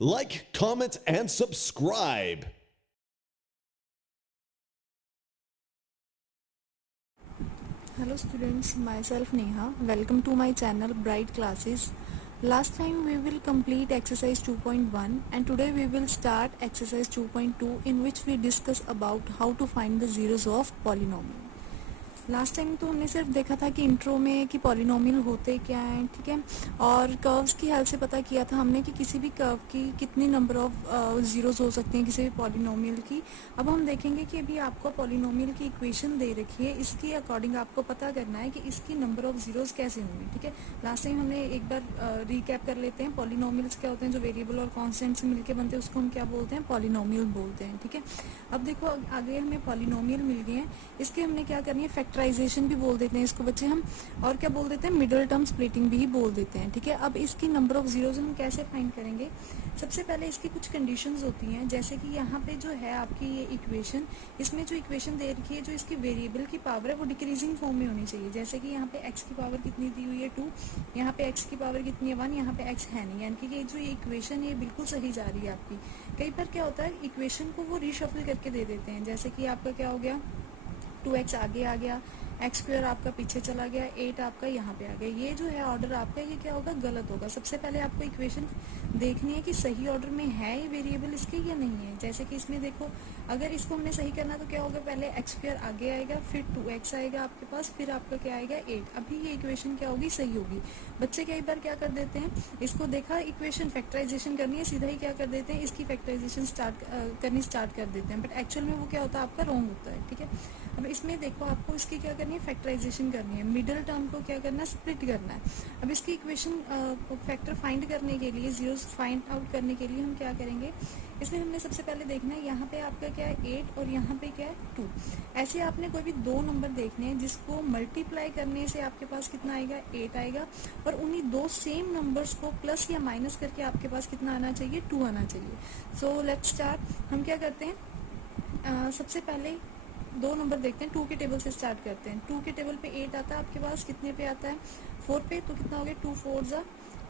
Like, comment, and subscribe. Hello students, myself Neha. Welcome to my channel Bright Classes. Last time we will complete exercise 2.1 and today we will start exercise 2.2 in which we discuss about how to find the zeros of polynomial. Last time तो हमने सिर्फ देखा था कि intro में कि polynomial होते क्या हैं, ठीक है, और कर्व्स की हेल्प से पता किया था हमने कि किसी भी कर्व की कितनी नंबर ऑफ जीरोस हो सकते हैं किसी भी पॉलिनोमियल की। अब हम देखेंगे कि अभी आपको पॉलिनोमियल की इक्वेशन दे रखी है, इसके अकॉर्डिंग आपको पता करना है कि इसकी नंबर ऑफ जीरोस कैसे होंगे, ठीक है। लास्ट टाइम हमने एक बार रिकैप कर लेते हैं। पॉलिनोमियल्स क्या होते हैं, जो वेरिएबल और कॉन्स्टेंट से मिलकर बनते हैं उसको हम क्या बोलते हैं, पॉलिनोमियल बोलते हैं, ठीक है। अब देखो आगे हमें पॉलिनोमियल मिल गए हैं, इसके हमने क्या करनी है, फैक्टराइजेशन भी बोल देते हैं इसको बच्चे हम, और क्या बोल देते हैं, मिडिल टर्म स्प्लिटिंग भी बोल देते हैं, ठीक है। अब इसकी नंबर ऑफ जीरोज हम कैसे फाइंड करेंगे, सबसे पहले इसकी कुछ कंडीशंस होती हैं, जैसे कि यहाँ पे जो है आपकी ये इक्वेशन, इसमें जो इक्वेशन दे रखी है, जो इसकी वेरिएबल की पावर है वो डिक्रीजिंग फॉर्म में होनी चाहिए। जैसे कि यहाँ पे x की पावर कितनी दी हुई है 2, यहाँ पे x की पावर कितनी है 1, यहाँ पे x है नहीं, यानी कि ये जो ये इक्वेशन है बिल्कुल सही जा रही है आपकी। कई बार क्या होता है, इक्वेशन को वो रीशफल करके दे देते हैं, जैसे कि आपका क्या हो गया, 2x आगे आ गया, एक्स स्क्वायर आपका पीछे चला गया, 8 आपका यहाँ पे आ गया। ये जो है ऑर्डर आपका, ये क्या होगा, गलत होगा। सबसे पहले आपको इक्वेशन देखनी है कि सही ऑर्डर में है ये वेरिएबल इसके या नहीं है। जैसे कि इसमें देखो, अगर इसको हमने सही करना तो क्या होगा, पहले एक्स स्क्वायर आगे आएगा, फिर 2x आएगा आपके पास, फिर आपका क्या आएगा 8। अभी ये इक्वेशन क्या होगी, सही होगी। बच्चे कई बार क्या कर देते हैं, इसको देखा इक्वेशन फैक्टराइजेशन करनी है, सीधा ही क्या कर देते हैं, इसकी फैक्टराइजेशन करनी स्टार्ट कर देते हैं, बट एक्चुअल में वो क्या होता है, आपका रॉन्ग होता है, ठीक है। अब इसमें देखो आपको इसकी क्या करनी है, फैक्टराइजेशन करनी है, मिडिल टर्म को क्या करना है, स्प्लिट करना है। अब इसकी इक्वेशन फैक्टर फाइंड करने के लिए, जीरोस फाइंड आउट करने के लिए हम क्या करेंगे, इसमें हमने सबसे पहले देखना है यहाँ पे आपका क्या है 8 और यहाँ पे क्या है 2। ऐसे आपने कोई भी दो नंबर देखने हैं जिसको मल्टीप्लाई करने से आपके पास कितना आएगा, 8 आएगा, और उन्हीं दो सेम नंबर्स को प्लस या माइनस करके आपके पास कितना आना चाहिए, 2 आना चाहिए। So let's start. हम क्या करते हैं, सबसे पहले दो नंबर देखते हैं, 2 के टेबल से स्टार्ट करते हैं। 2 के टेबल पे 8 आता है आपके पास, कितने पे आता है, 4 पे, तो कितना हो गया, 2 4 जा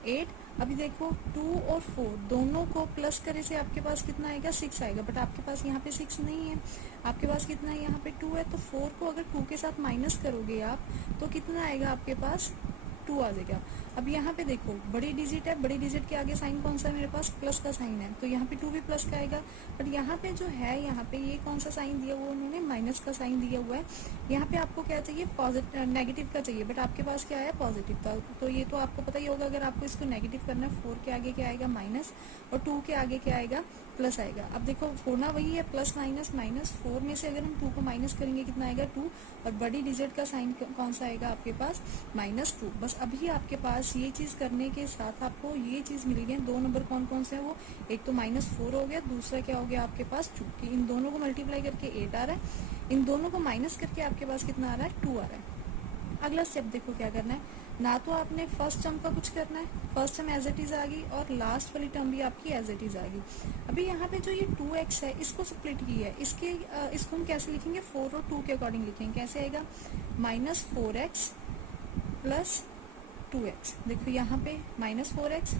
8। अभी देखो 2 और 4 दोनों को प्लस करे से आपके पास कितना आएगा, 6 आएगा, बट आपके पास यहाँ पे 6 नहीं है, आपके पास कितना है, यहाँ पे 2 है, तो 4 को अगर 2 के साथ माइनस करोगे आप तो कितना आएगा आपके पास, 2 आ जाएगा। अब यहाँ पे देखो बड़ी डिजिट है, बड़ी डिजिट के आगे साइन कौन सा है, मेरे पास प्लस का साइन है, तो यहाँ पे 2 भी प्लस का आएगा। बट यहाँ पे जो है, यहाँ पे ये कौन सा साइन दिया हुआ, उन्होंने माइनस का साइन दिया हुआ है। यहाँ पे आपको क्या चाहिए, पॉजिटिव नेगेटिव का चाहिए, बट आपके पास क्या है, पॉजिटिव का। तो ये तो आपको पता ही होगा, अगर आपको इसको नेगेटिव करना है, 4 के आगे क्या आएगा, माइनस, और 2 के आगे क्या आएगा, प्लस आएगा। अब देखो होना वही है, प्लस माइनस माइनस, 4 में से अगर हम 2 को माइनस करेंगे कितना आएगा, 2, और बड़ी डिजिट का साइन कौन सा आएगा आपके पास, -2। बस अभी आपके पास ये चीज करने के साथ आपको ये चीज मिल गई। दो नंबर कौन कौन से हैं वो, एक तो -4 हो गया, दूसरा क्या हो गया आपके पास 2, कि इन दोनों को मल्टीप्लाई करके 8 आ रहा है, इन दोनों को माइनस करके आपके पास कितना आ रहा है, 2 आ रहा है। अगला स्टेप देखो क्या करना है, ना तो आपने फर्स्ट टर्म का कुछ करना है, first term as it is आ गई, और लास्ट वाली टर्म भी आपकी एज इट इज आ गई। अभी यहाँ पे जो ये 2x है इसको स्प्लिट की है, इसको हम कैसे लिखेंगे, 4 और 2 के अकॉर्डिंग लिखेंगे। कैसे आएगा, -4x प्लस 2x। देखो यहाँ पे -4x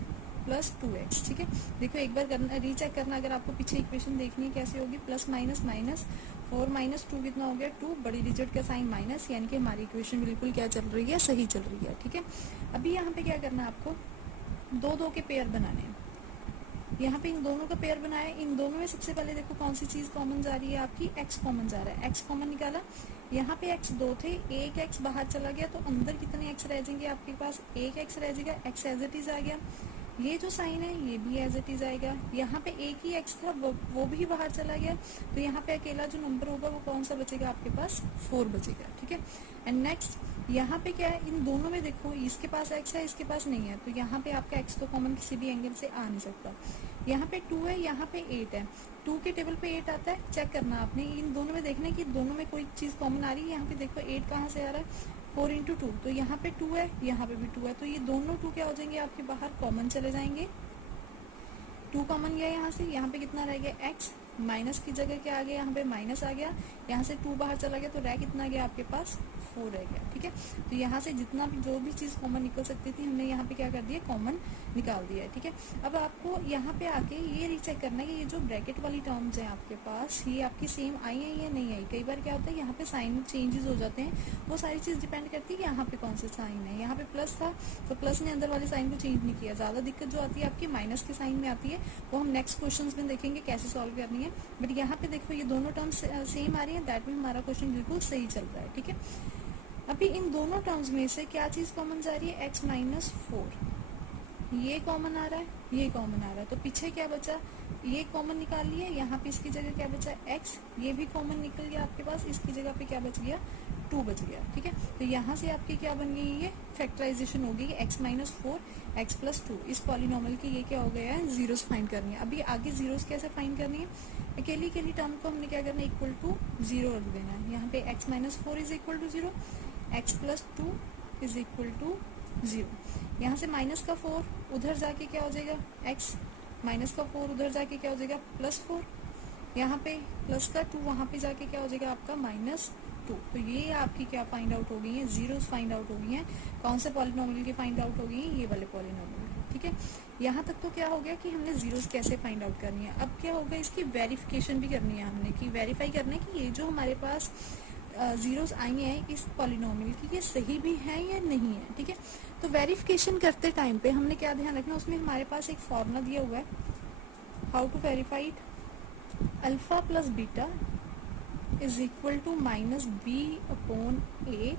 प्लस 2x, ठीक है। देखो एक बार रीचेक करना, अगर आपको पीछे इक्वेशन देखनी है कैसे होगी, प्लस माइनस माइनस, 4 - 2 कितना हो गया, 2, बड़ी डिजिट का साइन माइनस, यानी कि हमारी इक्वेशन बिल्कुल क्या चल रही है, सही चल रही है, ठीक है। अभी यहाँ पे क्या करना है आपको, दो दो के पेयर बनाने हैं। यहाँ पे इन दोनों का पेयर बनाया, इन दोनों में सबसे पहले देखो कौन सी चीज कॉमन जा रही है आपकी, x कॉमन जा रहा है, x कॉमन निकाला। यहाँ पे x 2 थे, एक x बाहर चला गया, तो अंदर कितने x रह जाएंगे आपके पास, एक x रह जाएगा, x एज इट इज आ गया। ये जो साइन है ये भी एज इट इज आएगा। यहाँ पे एक ही x था, वो भी बाहर चला गया, तो यहाँ पे अकेला जो नंबर होगा वो कौन सा बचेगा आपके पास, 4 बचेगा, ठीक है। एंड नेक्स्ट यहाँ पे क्या है, इन दोनों में देखो इसके पास x है, इसके पास नहीं है, तो यहाँ पे आपका x तो कॉमन किसी भी एंगल से आ नहीं सकता। यहाँ पे 2 है, यहाँ पे 8 है, 2 के टेबल पे 8 आता है, चेक करना आपने, इन दोनों में देखना है कि दोनों में कोई चीज कॉमन आ रही है। यहाँ पे देखो 8 कहाँ से आ रहा है, 4 × 2, तो यहाँ पे 2 है, यहाँ पे भी 2 है, तो ये दोनों 2 क्या हो जाएंगे आपके बाहर, कॉमन चले जाएंगे। 2 कॉमन गया यहाँ से, यहाँ पे कितना रह गया x, माइनस की जगह क्या आ गया, यहाँ पे माइनस आ गया, यहाँ से 2 बाहर चला गया, तो रह कितना गया आपके पास, 4 रह गया, ठीक है। तो यहाँ से जितना भी जो भी चीज कॉमन निकल सकती थी हमने यहाँ पे क्या कर दिया, कॉमन निकाल दिया है, ठीक है। अब आपको यहाँ पे आके ये रीचेक करना है कि ये जो ब्रैकेट वाली टर्म्स हैं आपके पास, ये आपकी सेम आई है या नहीं आई। कई बार क्या होता है यहाँ पे साइन चेंजेस हो जाते हैं, वो सारी चीज़ डिपेंड करती है कि यहाँ पे कौन सा साइन है। यहाँ पे प्लस था तो प्लस ने अंदर वाले साइन को चेंज नहीं किया। ज़्यादा दिक्कत जो आती है आपकी माइनस के साइन में आती है, वो हम नेक्स्ट क्वेश्चन में देखेंगे कैसे सॉल्व करनी है। बट यहाँ पे देखो ये दोनों टर्म्स सेम आ रही है, दैट मीन हमारा क्वेश्चन बिल्कुल सही चल रहा है, ठीक है। अभी इन दोनों टर्म्स में से क्या चीज़ कॉमन जा रही है, एक्स माइनस 4, ये कॉमन आ रहा है, ये कॉमन आ रहा है, तो पीछे क्या बचा, ये कॉमन निकाल लिया, यहाँ पे इसकी जगह क्या बचा, एक्स, ये भी कॉमन निकल गया आपके पास, इसकी जगह पे क्या बच गया, 2 बच गया, ठीक है। तो यहाँ से आपकी क्या बन गई, ये फैक्टराइजेशन होगी, एक्स माइनस 4 एक्स प्लस 2। इस पॉलिनोमियल की ये क्या हो गया है, जीरोस फाइंड करनी है। अभी आगे जीरोस कैसे फाइंड करनी है, अकेली अकेली टर्म को हमने क्या करना है, इक्वल टू 0 रख देना है। यहाँ पे x minus 4 is equal to 0, x plus 2 is equal to 0। यहाँ से माइनस का 4 उधर जाके क्या हो जाएगा, एक्स माइनस का 4 उधर जाके क्या हो जाएगा, प्लस 4। यहाँ पे प्लस का 2 वहाँ पे जाके क्या हो जाएगा आपका माइनस 2। तो ये आपकी क्या फाइंड आउट हो गई है, जीरोस फाइंड आउट हो गई हैं। कौन से पॉलिनोमियल की फाइंड आउट हो गई है, ये वाले पॉलिनोमियल, ठीक है। यहाँ तक तो क्या हो गया कि हमने जीरोस कैसे फाइंड आउट करनी है। अब क्या होगा, इसकी वेरिफिकेशन भी करनी है हमने, कि वेरीफाई करना है कि ये जो हमारे पास जीरोस आई हैं इस पॉलिनोमियल की, ये सही भी है या नहीं है, ठीक है। तो वेरिफिकेशन करते टाइम पे हमने क्या ध्यान रखना, उसमें हमारे पास एक फॉर्मूला दिया हुआ है, how to verify it, alpha plus beta is equal to minus B upon A,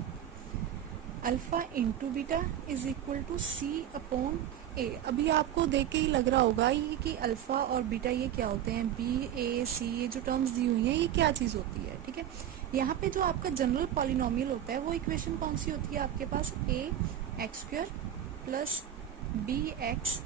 alpha into beta is equal to C upon A. अभी आपको देख के ही लग रहा होगा ये कि अल्फा और बीटा ये क्या होते हैं, बी ए सी, ये जो टर्म्स दी हुई हैं ये क्या चीज़ होती है, ठीक है। यहाँ पे जो आपका जनरल पॉलिनोमियल होता है वो इक्वेशन कौन सी होती है आपके पास, A X square plus B X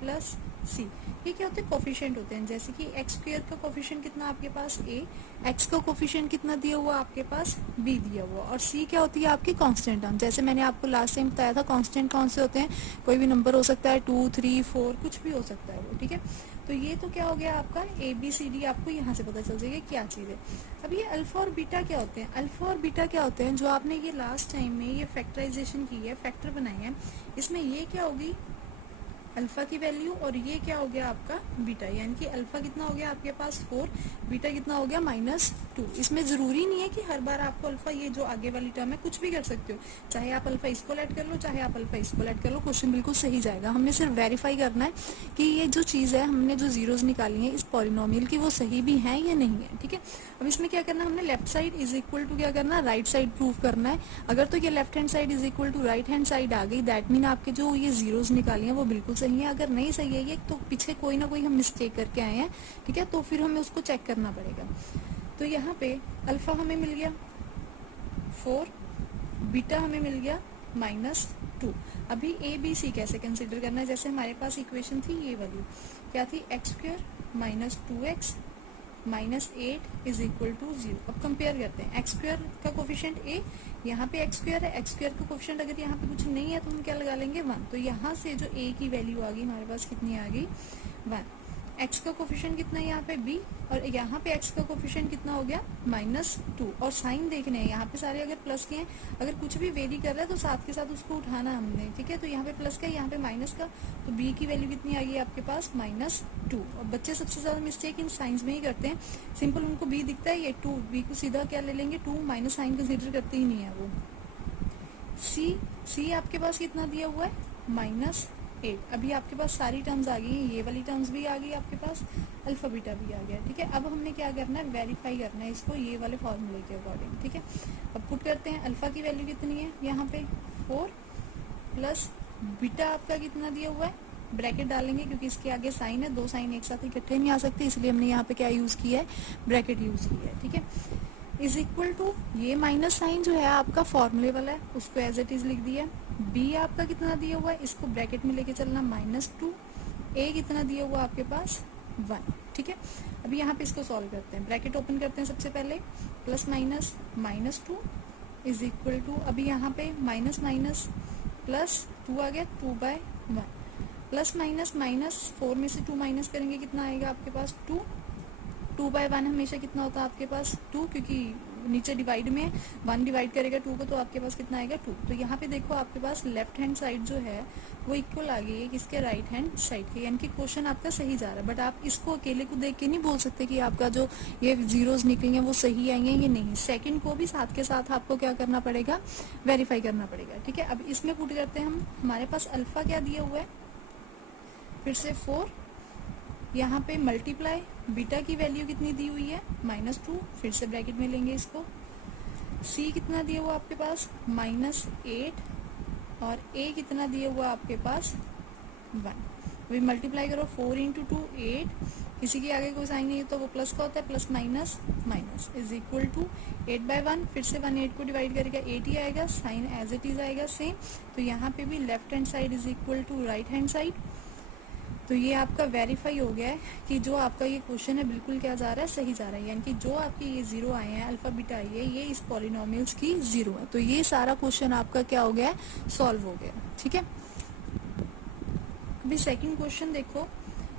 plus C. ये क्या होते हैं, कोफिशिएंट होते हैं। जैसे कि एक्स स्क्वायर का कोफिशिएंट कितना आपके पास ए, एक्स का कोफिशिएंट कितना दिया हुआ आपके पास बी दिया हुआ, और सी क्या होती है आपकी कांस्टेंट टर्म। जैसे मैंने आपको लास्ट टाइम बताया था कांस्टेंट कौन से होते हैं, कोई भी नंबर हो सकता है, 2 3 4 कुछ भी हो सकता है वो, ठीक है। तो ये तो क्या हो गया आपका ए बी सी डी, आपको यहाँ से पता चल जाएगा क्या चीज़ है। अब ये अल्फा और बीटा क्या होते हैं, अल्फा और बीटा क्या होते हैं, जो आपने ये लास्ट टाइम में ये फैक्टराइजेशन की है, फैक्टर बनाई है, इसमें ये क्या होगी अल्फा की वैल्यू, और ये क्या हो गया आपका बीटा, यानी कि अल्फा कितना हो गया आपके पास 4, बीटा कितना हो गया -2। इसमें जरूरी नहीं है कि हर बार आपको अल्फा, ये जो आगे वाली टर्म है कुछ भी कर सकते हो, चाहे आप अल्फा इसको ऐड कर लो, चाहे आप अल्फा इसको ऐड कर लो, क्वेश्चन बिल्कुल सही जाएगा। हमने सिर्फ वेरीफाई करना है कि ये जो चीज़ है, हमने जो जीरोज निकाली है इस पॉलिनोमियल की, वो सही भी है या नहीं है, ठीक है। अब इसमें क्या करना, हमने left side is equal to क्या करना, राइट साइड प्रूव करना है। अगर तो ये left hand side is equal to right hand side आ गई, दैट मीन आपके जो ये जीरोज निकाली हैं वो बिल्कुल सही है। अगर नहीं सही है ये, तो पीछे कोई ना कोई हम मिस्टेक करके आए हैं, ठीक है, तो फिर हमें उसको चेक करना पड़ेगा। तो यहाँ पे अल्फा हमें मिल गया 4, बीटा हमें मिल गया -2। अभी ए बी सी कैसे कंसिडर करना है, जैसे हमारे पास इक्वेशन थी ये वाली, क्या थी, x square minus 2x minus 8 is equal to 0। अब कंपेयर करते हैं, एक्स स्क्वायर का कोफिशिएंट ए, यहाँ पे एक्स स्क्वायर है, एक्स स्क्वायर का कोफिशिएंट अगर यहाँ पे कुछ नहीं है तो हम क्या लगा लेंगे 1। तो यहाँ से जो ए की वैल्यू आ गई हमारे पास कितनी आ गई 1। एक्स का कोफिशिएंट कितना है यहाँ पे बी, और यहाँ पे एक्स का कोफिशिएंट कितना हो गया -2। और साइन देखने हैं, यहाँ पे सारे अगर प्लस के हैं, अगर कुछ भी वेरी कर रहा है तो साथ के साथ उसको उठाना हमने, ठीक है। तो यहाँ पे प्लस का, यहाँ पे माइनस का, तो बी की वैल्यू कितनी आ गई आपके पास -2। और बच्चे सबसे ज्यादा मिस्टेक इन साइंस में ही करते हैं, सिंपल उनको बी दिखता है, ये 2, बी को सीधा क्या ले लेंगे 2, माइनस साइन कंसिडर करते ही नहीं है वो। सी आपके पास कितना दिया हुआ है -8। अभी आपके पास सारी टर्म्स आ गई हैं, ये वाली टर्म्स भी आ गई आपके पास, अल्फा बीटा भी आ गया, ठीक है। अब हमने क्या करना है, वेरीफाई करना है इसको ये वाले फॉर्मूले के अकॉर्डिंग, ठीक है। अब पुट करते हैं, अल्फा की वैल्यू कितनी है यहाँ पे 4, प्लस बीटा आपका कितना दिया हुआ है, ब्रैकेट डालेंगे क्योंकि इसके आगे साइन है, 2 साइन एक साथ इकट्ठे नहीं आ सकते, इसलिए हमने यहाँ पे क्या यूज किया है, ब्रैकेट यूज किया है, ठीक है। इज इक्वल टू, ये माइनस साइन जो है आपका फॉर्मूले वाला है, उसको एज इट इज लिख दिया। बी आपका कितना दिया हुआ है, इसको ब्रैकेट में लेके चलना -2, ए कितना दिया हुआ आपके पास 1, ठीक है। अभी यहाँ पे इसको सॉल्व करते हैं, ब्रैकेट ओपन करते हैं सबसे पहले, plus minus -2 is equal to, अभी यहाँ पे माइनस माइनस प्लस 2 आ गया, 2/1, प्लस माइनस माइनस 4 में से 2 माइनस करेंगे कितना आएगा आपके पास 2, 2/1 हमेशा कितना होता है आपके पास 2, क्योंकि नीचे डिवाइड में 1 डिवाइड करेगा 2 को तो आपके पास कितना आएगा 2। तो यहाँ पे देखो आपके पास लेफ्ट हैंड साइड जो है वो इक्वल आ गई है किसके, राइट हैंड साइड के, यानी कि क्वेश्चन आपका सही जा रहा है। बट आप इसको अकेले को देख के नहीं बोल सकते कि आपका जो ये जीरोस निकलेंगे वो सही आएंगे, ये नहीं, सेकंड को भी साथ के साथ आपको क्या करना पड़ेगा, वेरीफाई करना पड़ेगा। ठीक है, अब इसमें पुट करते हैं हम, हमारे पास अल्फा क्या दिया हुआ है, फिर से 4, यहाँ पे मल्टीप्लाई बीटा की वैल्यू कितनी दी हुई है -2, फिर से ब्रैकेट में लेंगे इसको, सी कितना दिया हुआ आपके पास -8 और ए कितना दिया हुआ आपके पास 1। अभी मल्टीप्लाई करो 4 इंटू 2 8, किसी के आगे कोई साइन नहीं है तो वो प्लस का होता है, plus minus minus is equal to 8/1, फिर से 1 8 को डिवाइड करेगा 8 ही आएगा, साइन एज इट इज आएगा सेम। तो यहाँ पे भी left hand side is equal to right hand side. तो ये आपका वेरीफाई हो गया है कि जो आपका ये क्वेश्चन है बिल्कुल क्या जा रहा है, सही जा रहा है, यानी कि जो आपके ये जीरो आए हैं, अल्फा बीटा आई है, ये इस पॉलिनोमियल्स की जीरो है। तो ये सारा क्वेश्चन आपका क्या हो गया है, सॉल्व हो गया। ठीक है, अभी सेकंड क्वेश्चन देखो,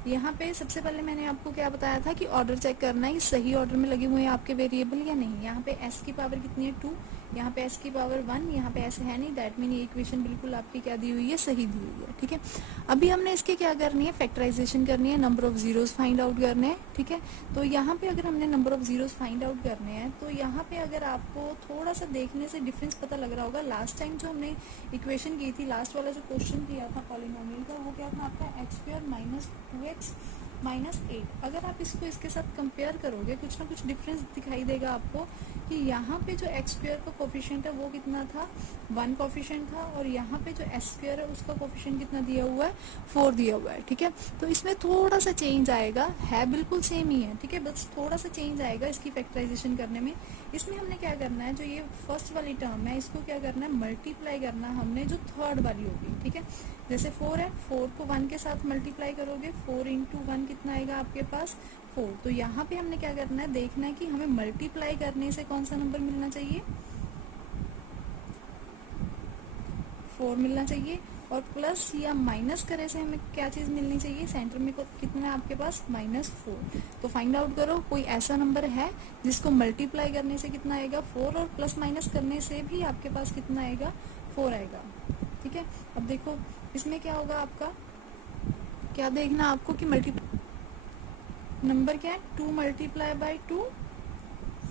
यहाँ पे सबसे पहले मैंने आपको क्या बताया था कि ऑर्डर चेक करना है कि सही ऑर्डर में लगे हुए हैं आपके वेरिएबल या नहीं। यहाँ पे s की पावर कितनी है 2, यहाँ पे s की पावर 1, यहाँ पे s है नहीं, दैट मीन ये इक्वेशन बिल्कुल आपकी क्या दी हुई है, सही दी हुई है। ठीक है, अभी हमने इसके क्या करनी है, फैक्टराइजेशन करनी है, number of zeros find out करने हैं। ठीक है, तो यहाँ पे अगर हमने number of zeros find out करने हैं तो यहाँ पे अगर आपको थोड़ा सा देखने से डिफरेंस पता लग रहा होगा, लास्ट टाइम जो हमने इक्वेशन की थी, लास्ट वाला जो क्वेश्चन किया था पॉलिनोमियल का, वो क्या था आपका x² - 2x - 8। अगर आप इसको इसके साथ कंपेयर करोगे कुछ ना कुछ डिफरेंस दिखाई देगा आपको कि यहाँ पे जो x² का कोफिशिएंट है वो कितना था, 1 कोफिशिएंट था, और यहाँ पे जो s² है उसका कोफिशिएंट कितना दिया हुआ है, 4 दिया हुआ है। ठीक है, तो इसमें थोड़ा सा चेंज आएगा, है बिल्कुल सेम ही है। ठीक है, बस थोड़ा सा चेंज आएगा इसकी फैक्टराइजेशन करने में। इसमें हमने क्या करना है, जो ये फर्स्ट वाली टर्म है इसको क्या करना है, मल्टीप्लाई करना हमने जो थर्ड वाली होगी। ठीक है, जैसे 4 है, 4 को 1 के साथ मल्टीप्लाई करोगे, 4 इंटू 1 कितना आएगा आपके पास 4। तो यहाँ पे हमने क्या करना है, देखना है कि हमें मल्टीप्लाई करने से कौन सा नंबर मिलना चाहिए, 4 मिलना चाहिए, और प्लस या माइनस करे से हमें क्या चीज मिलनी चाहिए, सेंटर में कितना है आपके पास -4। तो फाइंड आउट करो कोई ऐसा नंबर है जिसको मल्टीप्लाई करने से कितना आएगा 4, और प्लस माइनस करने से भी आपके पास कितना आएगा 4 आएगा। ठीक है, अब देखो इसमें क्या होगा आपका, क्या देखना आपको कि नंबर क्या है, 2 × 2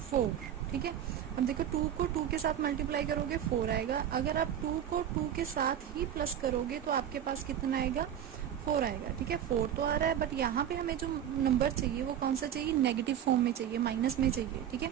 4। ठीक है, अब देखो 2 को 2 के साथ मल्टीप्लाई करोगे 4 आएगा, अगर आप 2 को 2 के साथ ही प्लस करोगे तो आपके पास कितना आएगा 4 आएगा। ठीक है, 4 तो आ रहा है, बट यहाँ पे हमें जो नंबर चाहिए वो कौन सा चाहिए, नेगेटिव फॉर्म में चाहिए, माइनस में चाहिए। ठीक है,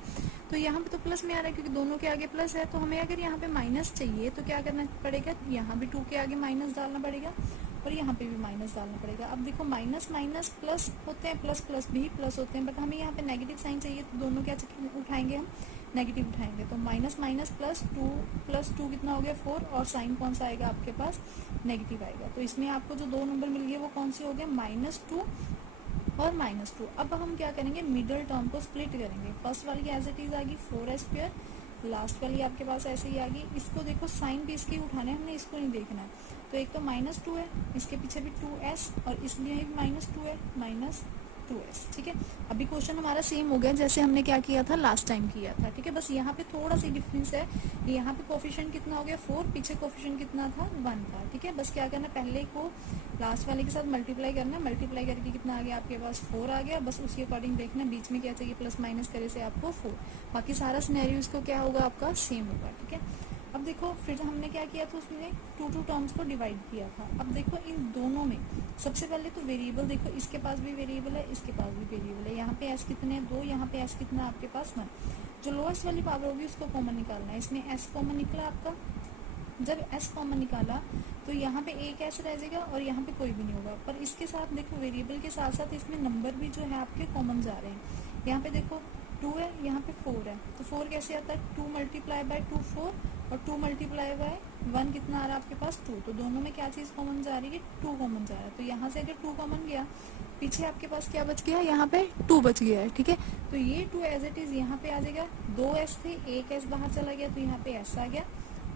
तो यहाँ पे तो प्लस में आ रहा है क्योंकि दोनों के आगे प्लस है, तो हमें अगर यहाँ पे माइनस चाहिए तो क्या करना पड़ेगा, यहाँ भी 2 के आगे माइनस डालना पड़ेगा और यहाँ पे भी माइनस डालना पड़ेगा। अब देखो माइनस माइनस प्लस होते हैं, प्लस प्लस भी प्लस होते हैं, बट हमें यहाँ पे नेगेटिव साइन चाहिए, तो दोनों क्या उठाएंगे हम, नेगेटिव उठाएंगे। तो माइनस माइनस प्लस 2 कितना हो गया 4, और साइन कौन सा आएगा आपके पास, नेगेटिव आएगा। तो इसमें आपको जो दो नंबर मिल गए वो कौन से हो गए, -2 और -2। अब हम क्या करेंगे, मिडिल टर्म को स्प्लिट करेंगे। फर्स्ट वाली एज इट इज आ गई 4s², लास्ट वाली आपके पास ऐसे ही आ गई। इसको देखो साइन भी इसके उठाने, हमने इसको नहीं देखना है। तो एक तो -2 है, इसके पीछे भी 2s, और इसलिए भी -2 है, -2s। ठीक है, अभी क्वेश्चन हमारा सेम हो गया जैसे हमने क्या किया था, लास्ट टाइम किया था। ठीक है, बस यहाँ पे थोड़ा सा डिफरेंस है, यहाँ पे कोफिशिएंट कितना हो गया 4, पीछे कोफिशिएंट कितना था 1 था। ठीक है, बस क्या करना, पहले को लास्ट वाले के साथ मल्टीप्लाई करना, मल्टीप्लाई करके कितना आ गया आपके पास 4 आ गया। बस उसी अकॉर्डिंग देखना बीच में क्या चाहिए, प्लस माइनस करे से आपको 4, बाकी सारा सिनेरियो इसको क्या होगा आपका सेम होगा। ठीक है, अब देखो फिर हमने क्या किया था, उसमें 2 टर्म्स को डिवाइड किया था। अब देखो इन दोनों में सबसे पहले तो वेरिएबल देखो, इसके पास भी वेरिएबल है, इसके पास भी वेरिएबल है। यहाँ पे s कितने 2, यहाँ पे s कितना आपके पास 1। जो लोएस्ट वाली पावर होगी उसको कॉमन निकालना है। इसमें s कॉमन निकला आपका, जब s कॉमन निकाला तो यहाँ पे एक s रह जाएगा और यहाँ पे कोई भी नहीं होगा। पर इसके साथ देखो वेरिएबल के साथ साथ इसमें नंबर भी जो है आपके कॉमन जा रहे हैं। यहाँ पे देखो 2 है, यहाँ पे 4 है, तो 4 कैसे आता है, 2 × 2 4, और 2 × 1 कितना आ रहा है आपके पास 2। तो दोनों में क्या चीज कॉमन जा रही है, 2 कॉमन जा रहा है। तो यहाँ से अगर 2 कॉमन गया, पीछे आपके पास क्या बच गया, यहाँ पे 2 बच गया है। ठीक है, तो ये 2 एज इट इज यहाँ पे आ जाएगा। 2 s थे, एक s बाहर चला गया तो यहाँ पे s आ गया,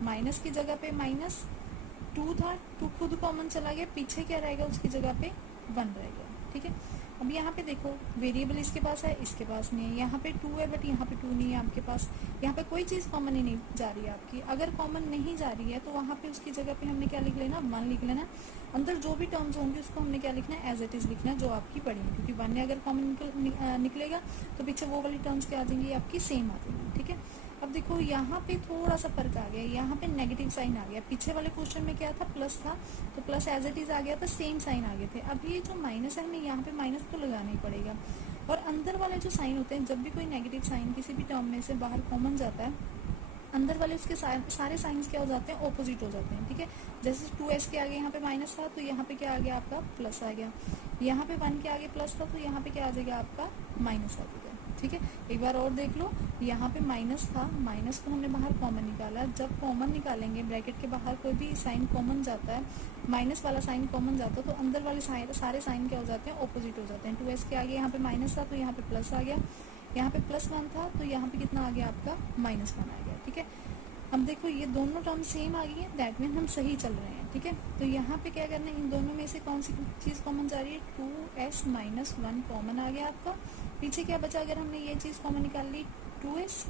माइनस की जगह पे -2 था, 2 खुद कॉमन चला गया, पीछे क्या रहेगा उसकी जगह पे 1 रहेगा। ठीक है, अब यहाँ पे देखो वेरिएबल इसके पास है, इसके पास नहीं है, यहाँ पे 2 है बट यहाँ पे 2 नहीं है आपके पास, यहाँ पे कोई चीज़ कॉमन ही नहीं जा रही है आपकी। अगर कॉमन नहीं जा रही है तो वहाँ पे उसकी जगह पे हमने क्या लिख लेना, 1 लिख लेना। अंदर जो भी टर्म्स होंगे उसको हमने क्या लिखना है, एज इट इज लिखना है जो आपकी पड़ी है, क्योंकि 1 ने अगर कॉमन निकलेगा तो पीछे वो वाली टर्म्स क्या आ जाएंगी, आपकी सेम आ जाएंगी। ठीक है, अब देखो यहाँ पे थोड़ा सा फर्क आ गया, यहाँ पे नेगेटिव साइन आ गया। पीछे वाले क्वेश्चन में क्या था, प्लस था, तो प्लस एज इट इज आ गया था, सेम साइन आ गए थे। अब ये जो माइनस है हमें यहाँ पे माइनस तो लगाना ही पड़ेगा। और अंदर वाले जो साइन होते हैं, जब भी कोई नेगेटिव साइन किसी भी टर्म में से बाहर कॉमन जाता है, अंदर वाले उसके सारे साइंस क्या हो जाते हैं, ऑपोजिट हो जाते हैं। ठीक है, जैसे 2s के आगे यहाँ पे माइनस था तो यहाँ पे क्या आ गया आपका, प्लस आ गया। यहाँ पे 1 के आगे प्लस था तो यहाँ पे क्या आ जाएगा आपका, माइनस आ जाएगा। ठीक है, एक बार और देख लो, यहाँ पे माइनस था, माइनस को हमने बाहर कॉमन निकाला। जब कॉमन निकालेंगे, ब्रैकेट के बाहर कोई भी साइन कॉमन जाता है, माइनस वाला साइन कॉमन जाता है, तो अंदर वाले सारे साइन क्या हो जाते हैं, ऑपोजिट हो जाते हैं। 2s के आगे यहाँ पे माइनस था तो यहाँ पे प्लस आ गया, यहाँ पे +1 था तो यहाँ पे कितना आ गया आपका, -1 आ गया। ठीक है, अब देखो ये दोनों टर्म सेम आ गई है, दैट मीन हम सही चल रहे हैं। ठीक है, तो यहाँ पे क्या करना है, इन दोनों में से कौन सी चीज कॉमन जा रही है, 2s - 1 कॉमन आ गया आपका। पीछे क्या बचा, अगर हमने ये चीज कॉमन निकाल ली, 2s,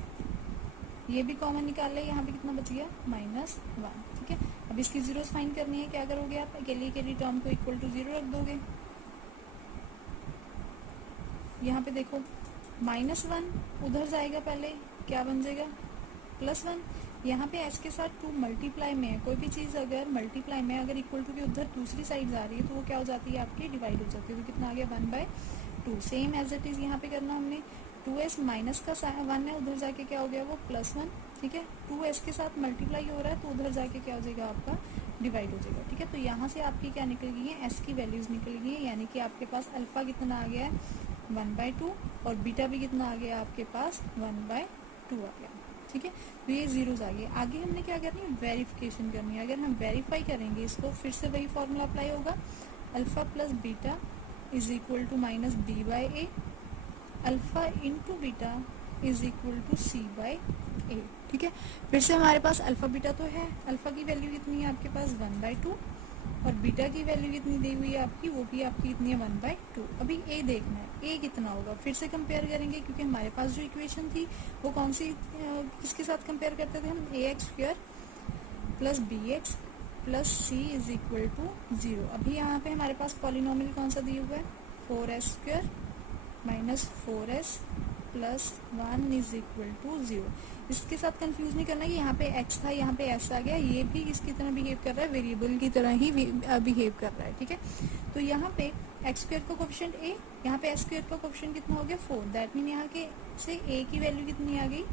ये भी कॉमन निकाल ले, यहाँ पे कितना बच गया, -1। ठीक है, अब इसकी जीरोस फाइंड करनी है, क्या करोगे आप, अकेली टर्म को इक्वल टू 0 रख दोगे। यहाँ पे देखो -1 उधर जाएगा, पहले क्या बन जाएगा, +1। यहाँ पे s के साथ 2 मल्टीप्लाई में है, कोई भी चीज अगर मल्टीप्लाई में अगर इक्वल टू की उधर दूसरी साइड जा रही है तो वो क्या हो जाती है, आपकी डिवाइड हो जाती है। तो कितना आ गया, 1/2। सेम एज इट इज यहाँ पे करना हमने, 2s माइनस का 1 है, उधर जाके क्या हो गया, वो +1। ठीक है, 2s के साथ मल्टीप्लाई हो रहा है तो उधर जाके क्या हो जाएगा, आपका डिवाइड हो जाएगा। ठीक है, तो यहाँ से आपकी क्या निकल गई है, s की वैल्यूज निकल गई है, यानी कि आपके पास अल्फा कितना आ गया है, 1/2, और बीटा भी कितना आ गया आपके पास, 1/2 आ गया। ठीक है, तो ये जीरोस आ गए। आगे हमने क्या करनी है, वेरिफिकेशन करनी है। अगर हम वेरीफाई करेंगे इसको, फिर से वही फॉर्मूला अप्लाई होगा, alpha plus beta is equal to -b/a, alpha into beta is equal to c/a। ठीक है, फिर से हमारे पास अल्फा बीटा तो है, अल्फा की वैल्यू कितनी है आपके पास, 1/2, और बीटा की वैल्यू कितनी दी हुई है आपकी, वो भी आपकी कितनी है, 1/2। अभी ए देखना है, ए कितना होगा, फिर से कंपेयर करेंगे, क्योंकि हमारे पास जो इक्वेशन थी वो कौन सी, किसके साथ कंपेयर करते थे हम, ax² plus bx plus c is equal to 0। अभी यहाँ पे हमारे पास पॉलिनोमियल कौन सा दिया हुआ है, 4s² minus 4s plus 1 is equal to 0। इसके साथ कंफ्यूज नहीं करना कि यहाँ पे x था, यहाँ पे s आ गया, ये भी इसकी तरह बिहेव कर रहा है, वेरिएबल की तरह ही बिहेव कर रहा है। ठीक है, तो यहाँ पे x² का कोफिशिएंट a, यहाँ पे s² का कोफिशिएंट कितना हो गया, 4। दैट मीन यहाँ के से a की वैल्यू कितनी आ गई,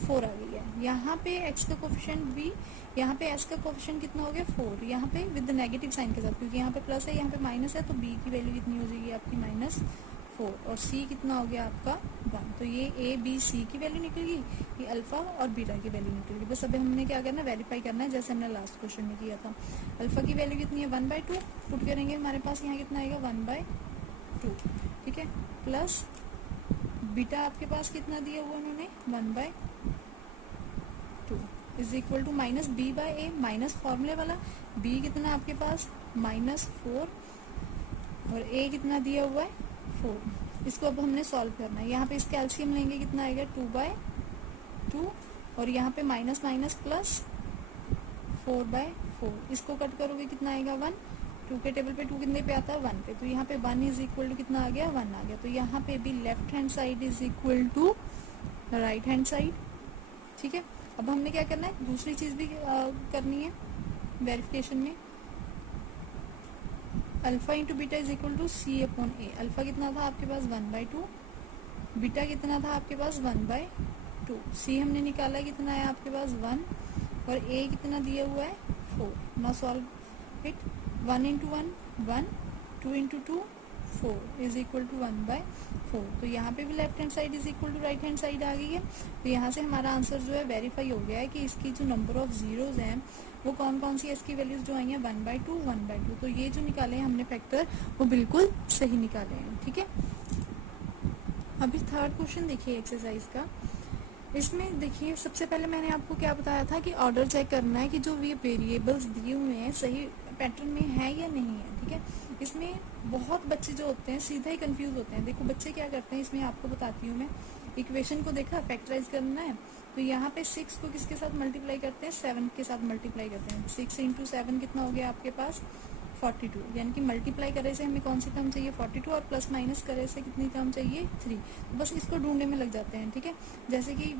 4 आ गई है। यहाँ पे x का कोफिशिएंट b, यहाँ पे s का कोफिशिएंट कितना हो गया, 4, यहाँ पे विद नेगेटिव साइन के साथ, क्योंकि यहाँ पे प्लस है, यहाँ पे माइनस है, तो b की वैल्यू कितनी हो जाएगी आपकी, -4, और c कितना हो गया आपका 1। तो ये a b c की वैल्यू निकल गई, ये अल्फा और बीटा की वैल्यू निकल गई। बस अभी हमने क्या करना है, वेरीफाई करना है, जैसे हमने लास्ट क्वेश्चन में किया था। अल्फा की वैल्यू कितनी है, 1/2, पुट करेंगे हमारे पास यहाँ कितना आएगा, 1/2। ठीक है, प्लस बीटा आपके पास कितना दिया हुआ उन्होंने, 1/2 is equal to -b/a, minus फॉर्मूले वाला, b कितना आपके पास, -4, और a कितना दिया हुआ है, 4। इसको अब हमने सॉल्व करना है। यहाँ पे इसका एलसीएम लेंगे, कितना आएगा, 2/2, और यहाँ पे माइनस माइनस प्लस 4/4। इसको कट करोगे कितना आएगा, 1। 2 के टेबल पे 2 कितने पे आता है, 1 पे, तो यहाँ पे 1 इज इक्वल टू कितना आ गया, 1 आ गया। तो यहाँ पे भी left hand side is equal to right hand side. ठीक है, अब हमने क्या करना है, दूसरी चीज भी करनी है वेरिफिकेशन में, alpha into beta is equal to c/a। Alpha कितना था आपके पास, 1/2, बीटा कितना था आपके पास, 1/2, c हमने निकाला कितना है आपके पास, 1, और a कितना दिया हुआ है, 4। Now solve it, 1 into 1 1, 2 into 2 4 is equal to 1/4। तो यहाँ पे भी left hand side is equal to right hand side आ गई है। तो यहाँ से हमारा आंसर जो है वेरीफाई हो गया है कि इसकी जो नंबर ऑफ जीरोज हैं वो कौन कौन सी है, इसकी वैल्यूज जो आई हैं 1/2 1/2। तो ये जो निकाले हैं हमने फैक्टर वो बिल्कुल सही निकाले हैं। ठीक है, अभी थर्ड क्वेश्चन देखिए एक्सरसाइज का। इसमें देखिए सबसे पहले मैंने आपको क्या बताया था कि ऑर्डर चेक करना है कि जो ये वेरिएबल्स दिए हुए हैं सही पैटर्न में है या नहीं है। ठीक है, इसमें बहुत बच्चे जो होते हैं सीधा ही कंफ्यूज होते हैं। देखो बच्चे क्या करते हैं, इसमें आपको बताती हूँ मैं। इक्वेशन को देखा, फैक्टराइज करना है, तो यहाँ पे 6 को किसके साथ मल्टीप्लाई करते हैं, 7 के साथ मल्टीप्लाई करते हैं। 6 इंटू 7 कितना हो गया आपके पास, 42। यानी कि मल्टीप्लाई करे से हमें कौन सी टर्म चाहिए, 42, और प्लस माइनस करे से कितनी टर्म चाहिए, 3। बस इसको ढूंढने में लग जाते हैं, ठीक है। जैसे कि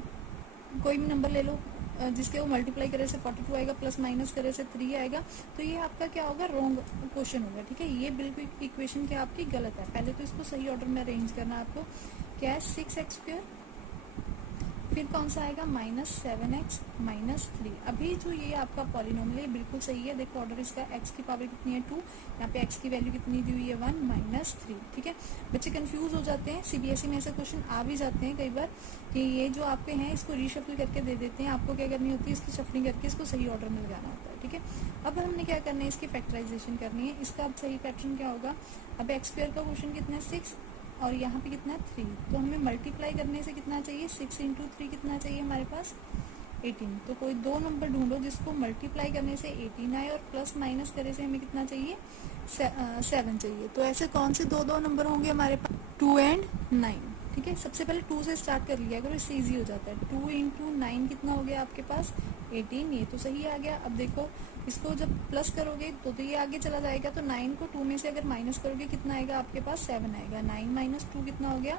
कोई भी नंबर ले लो जिसके वो मल्टीप्लाई करे से 42 आएगा, प्लस माइनस करे से 3 आएगा, तो ये आपका क्या होगा, रॉन्ग क्वेश्चन होगा, ठीक है। ये बिल्कुल इक्वेशन क्या आपकी गलत है। पहले तो इसको सही ऑर्डर में अरेंज करना है आपको। क्या है, 6x², फिर कौन सा आएगा, -7x -3। अभी जो ये आपका पॉलिनोमियल है बिल्कुल सही है। देखो ऑर्डर इसका, x की पावर कितनी है, 2, यहाँ पे x की वैल्यू कितनी दी हुई है, 1 -3, ठीक है। बच्चे कंफ्यूज हो जाते हैं, सीबीएसई में ऐसे क्वेश्चन आ भी जाते हैं कई बार कि ये जो आपके हैं इसको रीशफल करके दे देते हैं। आपको क्या करनी होती है, इसकी शफलिंग करके इसको सही ऑर्डर में लगाना होता है, ठीक है। अब हमने क्या करना है, इसकी फैक्टराइजेशन करनी है। इसका अब सही पैटर्न क्या होगा, अब x² का क्वेश्चन कितना है, 6, और यहाँ पे कितना है, 3। तो हमें मल्टीप्लाई करने से कितना चाहिए, 6 इंटू 3 कितना चाहिए हमारे पास, 18। तो कोई दो नंबर ढूंढो जिसको मल्टीप्लाई करने से 18 आए और प्लस माइनस करे से हमें कितना चाहिए, 7 चाहिए। तो ऐसे कौन से दो नंबर होंगे हमारे पास, 2 एंड 9, ठीक है। सबसे पहले 2 से स्टार्ट कर लिया करो, इससे ईजी हो जाता है। 2 इंटू 9 कितना हो गया आपके पास, 18। ये तो सही आ गया। अब देखो इसको जब प्लस करोगे तो ये आगे चला जाएगा, तो 9 को 2 में से अगर माइनस करोगे कितना आएगा आपके पास, 7 आएगा। 9 - 2 कितना हो गया,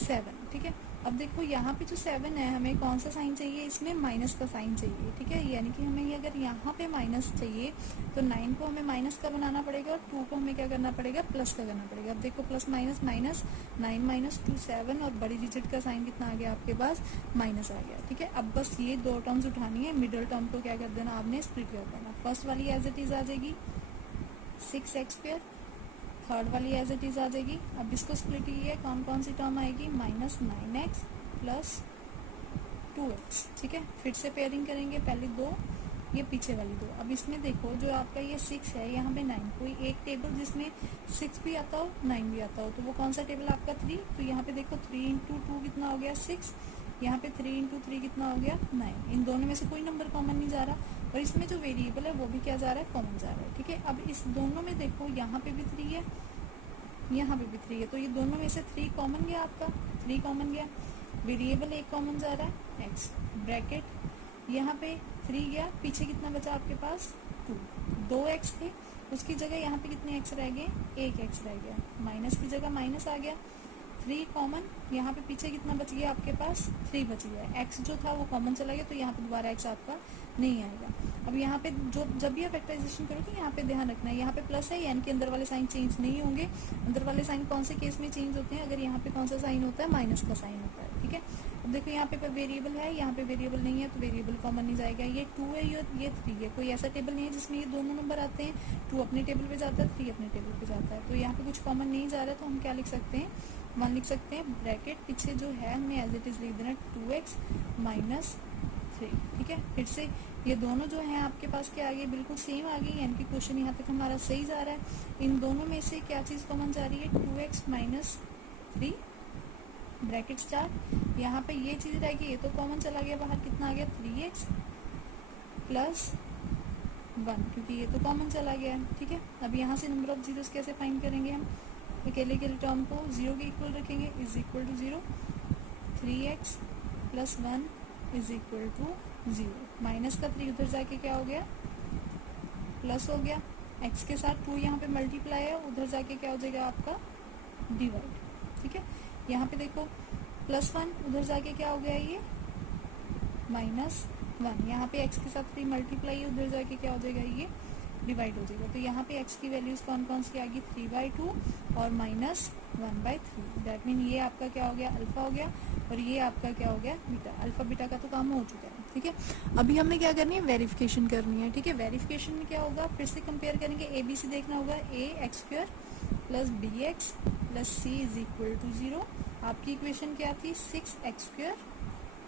7, ठीक है। अब देखो यहाँ पे जो 7 है, हमें कौन सा साइन चाहिए, इसमें माइनस का साइन चाहिए, ठीक है। यानी कि हमें ये अगर यहाँ पे माइनस चाहिए तो 9 को हमें माइनस का बनाना पड़ेगा और 2 को हमें क्या करना पड़ेगा, प्लस का करना पड़ेगा। अब देखो प्लस माइनस माइनस, 9 - 2 7, और बड़ी डिजिट का साइन कितना आ गया आपके पास, माइनस आ गया, ठीक है। अब बस ये दो टर्म्स उठानी है, मिडिल टर्म को क्या कर देना आपने, स्प्लिट कर देना। फर्स्ट वाली एज इट इज आ जाएगी 6x², थर्ड वाली एज इट इज आ जाएगी। अब इसको स्प्लिट ही है, कौन कौन सी टर्म आएगी, -9x प्लस 2x, ठीक है। फिर से पेयरिंग करेंगे, पहले 2, ये पीछे वाली 2। अब इसमें देखो जो आपका ये 6 है, यहाँ पे 9, कोई एक टेबल जिसमें 6 भी आता हो 9 भी आता हो, तो वो कौन सा टेबल आपका, 3। तो यहाँ पे देखो 3 इंटू 2 कितना हो गया, 6, यहाँ पे 3 इंटू 3 कितना हो गया, 9। इन दोनों में से कोई नंबर कॉमन नहीं जा रहा, और इसमें जो वेरिएबल है वो भी क्या जा रहा है, कॉमन जा रहा है, ठीक है। अब इस दोनों में देखो यहाँ पे भी 3 है, यहाँ पे भी 3 है, तो ये दोनों में से 3 कॉमन गया आपका, 3 कॉमन गया। वेरिएबल एक कॉमन जा रहा है, x, ब्रैकेट, यहाँ पे 3 गया, पीछे कितना बचा आपके पास, 2। 2x थे, उसकी जगह यहाँ पे कितने x रह गए, 1x रह गया। माइनस की जगह माइनस आ गया, 3 कॉमन, यहाँ पे पीछे कितना बच गया आपके पास, 3 बच गया। x जो था वो कॉमन चला गया, तो यहाँ पे दोबारा x आपका नहीं आएगा। अब यहाँ पे जो जब भी आप फैक्टराइजेशन करोगे यहाँ पे ध्यान रखना है, यहाँ पे प्लस है यानी कि अंदर वाले साइन चेंज नहीं होंगे। अंदर वाले साइन कौन से केस में चेंज होते हैं, अगर यहाँ पे कौन सा साइन होता है, माइनस का साइन होता है, ठीक है। अब देखो यहाँ पे वेरिएबल है, यहाँ पे वेरिएबल नहीं है, तो वेरिएबल कॉमन नहीं जाएगा। ये 2 है, ये 3 है, कोई ऐसा टेबल नहीं है जिसमें ये दोनों नंबर आते हैं, 2 अपने टेबल पे जाता है, 3 अपने टेबल पे जाता है, तो यहाँ पे कुछ कॉमन नहीं जा रहा है, तो हम क्या लिख सकते हैं, 1 लिख सकते हैं। ब्रैकेट पीछे जो है हमें एज इट इज लिख देना, 2x - 3, ठीक है। फिर से ये दोनों जो हैं आपके पास क्या आ गई, बिल्कुल सेम आ गई, यानी कि क्वेश्चन यहाँ तक हमारा सही जा रहा है। इन दोनों में से क्या चीज़ कॉमन जा रही है, 2x - 3, ब्रैकेट स्टार्ट, यहाँ पे ये चीज़ रह गई, ये तो कॉमन चला गया बाहर, कितना आ गया, 3x प्लस 1, क्योंकि ये तो कॉमन चला गया है, ठीक है। अब यहाँ से नंबर ऑफ जीरोस कैसे फाइंड करेंगे हम, अकेले के टर्म को 0 के इक्वल रखेंगे, is equal to 0, 3x plus 1 is equal to 0। Minus का 3 उधर जाके क्या हो गया, प्लस हो गया। x के साथ 2 यहाँ पे मल्टीप्लाई है, उधर जाके क्या हो जाएगा आपका, डिवाइड, ठीक है। यहाँ पे देखो +1 उधर जाके क्या हो गया, ये -1, यहाँ पे x के साथ 3 मल्टीप्लाई है, उधर जाके क्या हो जाएगा, ये डिवाइड हो जाएगा। तो यहाँ पे x की वैल्यूज कौन कौन सी आ गई, 3/2 और -1/3। दैट मीन ये आपका क्या हो गया, अल्फा हो गया, और ये आपका क्या हो गया, बीटा। अल्फा बीटा का तो काम हो चुका है, ठीक है। अभी हमने क्या करनी है, वेरिफिकेशन करनी है, ठीक है। वेरिफिकेशन में क्या होगा, फिर से कंपेयर करेंगे, ABC देखना होगा, ax² plus bx plus c is equal to 0। आपकी इक्वेशन क्या थी, 6x²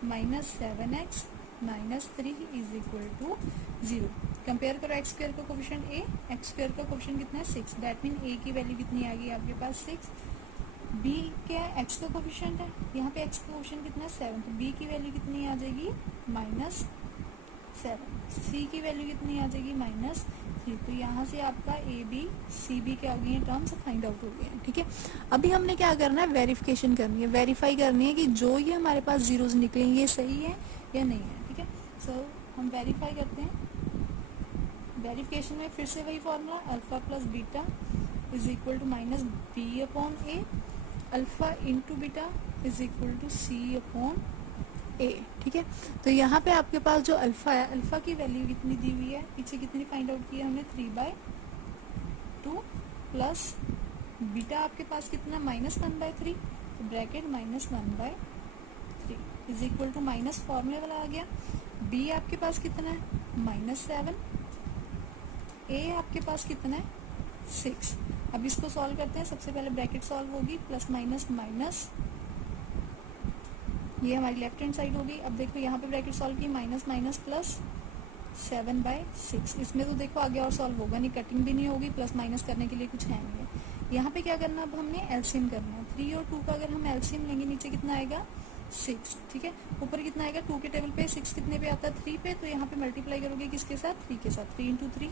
- 7x - 3 is equal to 0। Compare करो x² का कोफिशिएंट a, x² का कोफिशिएंट कितना है, 6। दैट मीन a की वैल्यू कितनी आ गई आपके पास, 6। b क्या है, x का कोफिशिएंट है, यहाँ पे x का कोफिशिएंट कितना है, 7, तो b की वैल्यू कितनी आ जाएगी, -7। c की वैल्यू कितनी आ जाएगी, 3। तो यहाँ से आपका ए बी सी बी क्या हो गई है, टर्म्स फाइंड आउट हो गए हैं। ठीक है, अभी हमने क्या करना है, वेरिफिकेशन करनी है, वेरीफाई करनी है कि जो ये हमारे पास जीरोज निकलेंगे ये सही है या नहीं है। ठीक है, सो हम वेरीफाई करते हैं। वेरिफिकेशन में फिर से वही formula, alpha plus beta is equal to minus B upon A, alpha into beta is equal to C upon A. ठीक है, तो यहाँ पे आपके पास जो अल्फा है, अल्फा की वैल्यू कितनी दी हुई है, पीछे कितनी फाइंड आउट की है हमने, 3/2 प्लस बीटा आपके पास कितना, -1/3, तो bracket -1/3 is equal to minus फॉर्मूले वाला आ गया। बी आपके पास कितना है, -7, ए आपके पास कितना है, 6। अब इसको सॉल्व करते हैं। सबसे पहले ब्रैकेट सॉल्व होगी, प्लस माइनस माइनस, ये हमारी लेफ्ट हैंड साइड होगी। अब देखो यहाँ पे ब्रैकेट सॉल्व की, माइनस माइनस प्लस 7/6। इसमें तो देखो आगे और सॉल्व होगा नहीं, कटिंग भी नहीं होगी, प्लस माइनस करने के लिए कुछ है नहीं है। यहाँ पे क्या करना, अब हमने एलसीएम करना है। 3 और 2 का अगर हम एलसीएम लेंगे, नीचे कितना आएगा, 6। ठीक है, ऊपर कितना आएगा, 2 के टेबल पे, 6 कितने पे आता है, 3 पे, तो यहाँ पे मल्टीप्लाई करोगे किसके साथ, 3 के साथ। 3 × 3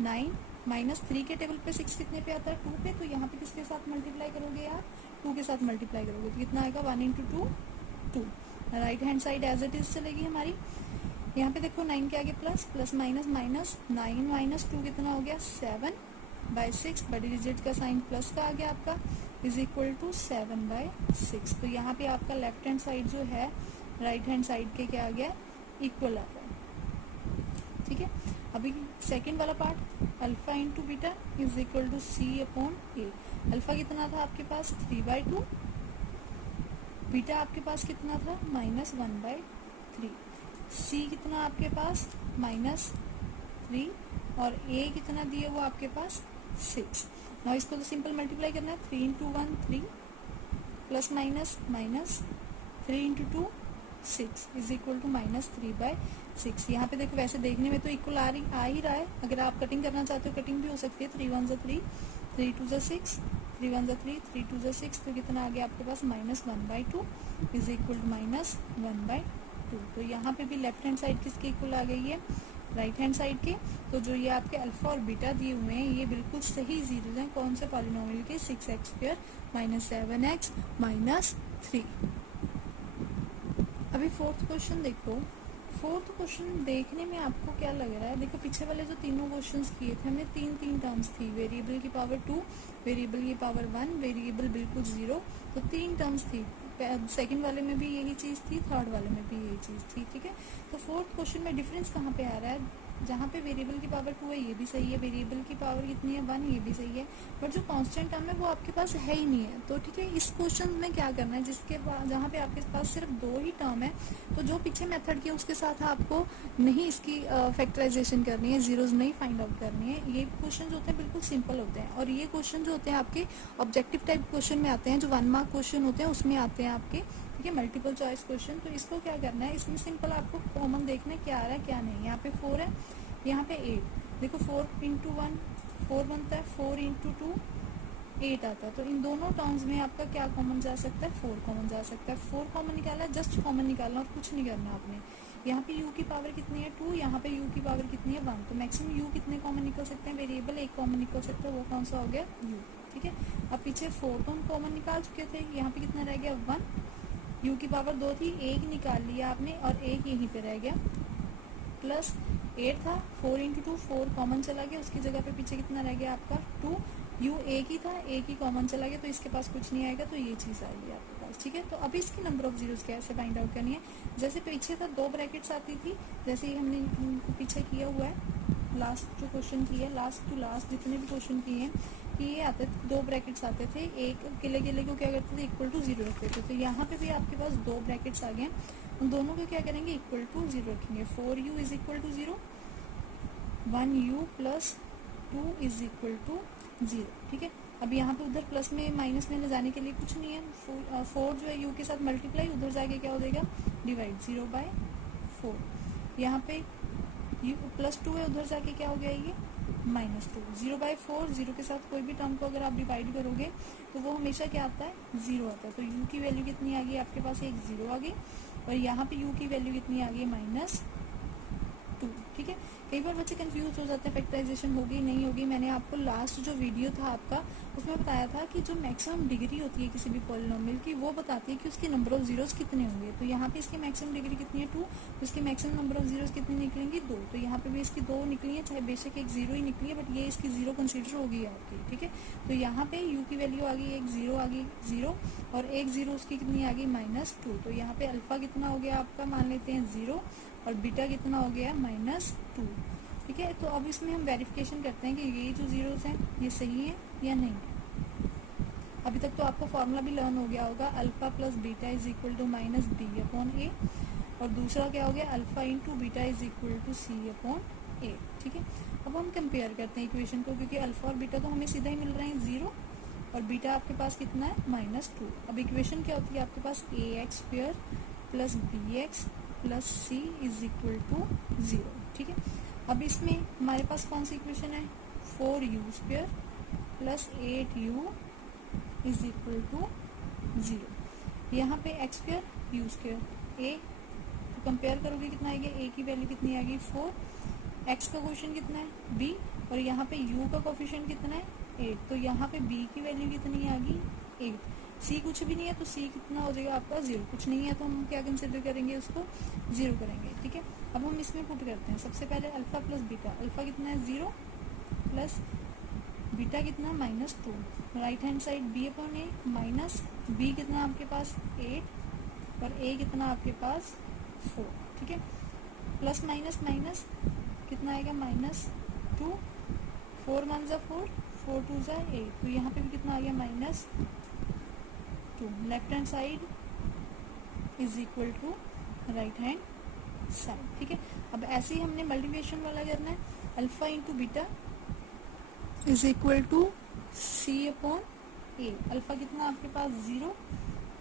9, माइनस 3 के टेबल पे 6 कितने पे आता है, 2 पे, तो यहाँ पे किसके साथ मल्टीप्लाई करोगे यार, 2 के साथ मल्टीप्लाई करोगे तो कितना आएगा, 1 × 2 2। Right hand side as it is चलेगी हमारी। यहाँ पे देखो 9 के आगे plus, plus minus minus, 9 minus 2 कितना हो गया, 7/6, बड़ी डिजिट का साइन प्लस का आ गया आपका, इज इक्वल टू 7/6। तो यहाँ पे आपका लेफ्ट हैंड साइड जो है राइट हैंड साइड के क्या आ गया, इक्वल आ गया। ठीक है, अभी सेकंड वाला part, alpha into beta is equal to C upon A. Alpha कितना था आपके पास, 3/2, बीटा आपके पास कितना था, -1/3, सी कितना आपके पास, -3, और ए कितना दिया वो आपके पास, 6। नाउ इसको तो सिंपल मल्टीप्लाई करना है, 3 × 1 3, plus minus minus, 3 × 2 6 is equal to -3/6। यहाँ पे देखो वैसे देखने में तो इक्वल आ ही रहा है। अगर आप कटिंग करना चाहते हो कटिंग भी हो सकती है, 3 × 1 = 3, 3 × 2 = 6, 3 × 1 = 3, 3 × 2 = 6, तो कितना आ गया आपके पास, -1/2 इज इक्वल टू -1/2। तो यहाँ पे भी लेफ्ट हैंड साइड किसके इक्वल आ गई है, राइट हैंड साइड के। तो जो ये आपके अल्फा और बीटा दिए हुए हैं ये बिल्कुल सही जीरोज हैं, कौन से पॉलिनोमियल के, 6x² -7x -3। अभी फोर्थ क्वेश्चन देखो। फोर्थ क्वेश्चन देखने में आपको क्या लग रहा है, देखो पीछे वाले जो तीनों क्वेश्चंस किए थे हमने, तीन टर्म्स थी, वेरिएबल की पावर 2, वेरिएबल की पावर 1, वेरिएबल बिल्कुल 0, तो 3 टर्म्स थी। सेकंड वाले में भी यही चीज थी, थर्ड वाले में भी यही चीज थी। ठीक है, तो फोर्थ क्वेश्चन में डिफरेंस कहाँ पे आ रहा है, जहाँ पे वेरिएबल की पावर 2 है ये भी सही है, वेरिएबल की पावर कितनी है, 1, ये भी सही है, बट जो कांस्टेंट टर्म है वो आपके पास है ही नहीं है। तो ठीक है, इस क्वेश्चन में क्या करना है, जिसके जहाँ पे आपके पास सिर्फ 2 ही टर्म है, तो जो पीछे मेथड किया उसके साथ आपको नहीं इसकी फैक्टराइजेशन करनी है, जीरोज नहीं फाइंड आउट करनी है। ये क्वेश्चन जो होते हैं बिल्कुल सिंपल होते हैं, और ये क्वेश्चन जो होते हैं आपके ऑब्जेक्टिव टाइप क्वेश्चन में आते हैं, जो 1 मार्क क्वेश्चन होते हैं उसमें आते हैं आपके। ठीक है, मल्टीपल चॉइस क्वेश्चन। तो इसको क्या करना है, इसमें सिंपल आपको कॉमन देखना है क्या आ रहा है क्या नहीं। यहाँ पे 4 है, यहाँ पे 8, देखो 4 × 1 4 बनता है, 4 × 2 8 आता है। तो इन दोनों टर्म्स में आपका क्या कॉमन जा सकता है, 4 कॉमन जा सकता है। 4 कॉमन निकाला है, जस्ट कॉमन निकालना और कुछ नहीं करना आपने। यहाँ पे u की पावर कितनी है, 2, यहाँ पे u की पावर कितनी है, 1, तो मैक्सिमम u कितने कॉमन निकल सकते हैं, वेरिएबल एक कॉमन निकल सकता है, वो कौन सा हो गया, u। ठीक है, अब पीछे 4 तो हम कॉमन निकाल चुके थे, यहाँ पे कितना रह गया, 1, u की पावर 2 थी, एक निकाल लिया आपने और एक यहीं पे रह गया, प्लस 8 था, 4 × 2 4 कॉमन चला गया, उसकी जगह पे पीछे कितना रह गया आपका 2, u एक ही था, एक ही कॉमन चला गया, तो इसके पास कुछ नहीं आएगा, तो ये चीज आएगी आपके पास। ठीक है, तो अभी इसकी नंबर ऑफ जीरोस कैसे फाइंड आउट करनी है, जैसे पीछे था 2 ब्रैकेट्स आती थी, जैसे ही हमने पीछे किया हुआ है, लास्ट जो क्वेश्चन किया, लास्ट टू लास्ट जितने भी क्वेश्चन किए हैं, ये आते थे 2 ब्रैकेट्स आते थे, एक अकेले को क्या करते थे, इक्वल टू 0 रखते थे। तो यहाँ पे भी आपके पास 2 ब्रैकेट्स आ गए, उन दोनों को क्या करेंगे, इक्वल टू 0 रखेंगे। 4u is equal to 0, 1u plus 2 is equal to 0। ठीक है, अब यहाँ पे उधर प्लस में माइनस में ले जाने के लिए कुछ नहीं है, 4 जो है u के साथ मल्टीप्लाई, उधर जाके क्या हो जाएगा, डिवाइड, 0/4। यहाँ पे u प्लस 2 है, उधर जाके क्या हो गया, ये -2, 0/4, 0 के साथ कोई भी टर्म को अगर आप डिवाइड करोगे तो वो हमेशा क्या आता है, 0 आता है। तो u की वैल्यू कितनी आ गई आपके पास, एक 0 आ गई, और यहाँ पे u की वैल्यू कितनी आ गई, 2। ठीक है, कई बार बच्चे कंफ्यूज हो जाते हैं फैक्टराइजेशन होगी नहीं होगी। मैंने आपको लास्ट जो वीडियो था आपका उसमें बताया था कि जो मैक्सिमम डिग्री होती है किसी भी पॉलिनोमियल की वो बताती है कि उसके नंबर ऑफ जीरोस कितने होंगे। तो यहाँ पे इसकी मैक्सिमम डिग्री कितनी है 2, तो इसकी मैक्सिमम नंबर ऑफ जीरोस कितनी निकलेंगी 2। तो यहाँ पे भी इसकी 2 निकली है, चाहे बेशक एक 0 ही निकली है, बट ये इसकी 0 कंसिडर होगी आपकी। ठीक है, तो यहाँ पे u की वैल्यू आ गई, एक 0 आ गई 0, और एक 0 उसकी कितनी आ गई -2। तो यहाँ पे अल्फा कितना हो गया आपका, मान लेते हैं 0, और बीटा कितना हो गया -2। ठीक है, तो अब इसमें हम वेरिफिकेशन करते हैं कि ये जो जीरोस हैं ये सही है या नहीं है। अभी तक तो आपको फॉर्मूला भी लर्न हो गया होगा, alpha plus beta is equal to minus B upon A, और दूसरा क्या हो गया, alpha into beta is equal to C upon A. ठीक है, अब हम कंपेयर करते हैं इक्वेशन को, क्योंकि अल्फा और बीटा तो हमें सीधा ही मिल रहे हैं 0, और बीटा आपके पास कितना है -2। अब इक्वेशन क्या होती है आपके पास, A X square plus B X plus C is equal to 0। ठीक है, अब इसमें हमारे पास कौन सी इक्वेशन है, 4u square plus 8u is equal to 0। यहाँ पे x square u square A, तो कंपेयर करोगे कितना आएगा, ए की वैल्यू कितनी आ गई 4, एक्स का कोफिशिएंट कितना है बी, और यहाँ पे यू का कोफिशिएंट कितना है 8, तो यहाँ पे बी की वैल्यू कितनी आ गई 8। सी कुछ भी नहीं है तो सी कितना हो जाएगा आपका 0, कुछ नहीं है तो हम क्या कंसिडर करेंगे, उसको 0 करेंगे। ठीक है, अब हम इसमें पुट करते हैं। सबसे पहले अल्फा प्लस बीटा, अल्फा कितना है 0 प्लस बीटा कितना -2, right hand side B upon A minus B कितना आपके पास 8, और ए कितना आपके पास 4। ठीक है, प्लस माइनस माइनस कितना आएगा -2, 4 1 जा 4, 4 2 जा 8, तो यहाँ पे भी कितना आ गया -2। Left hand side is equal to right hand side. ठीक है, अब ऐसे ही हमने मल्टीप्लिकेशन वाला करना है, alpha into beta is equal to C upon A. Alpha कितना आपके पास 0,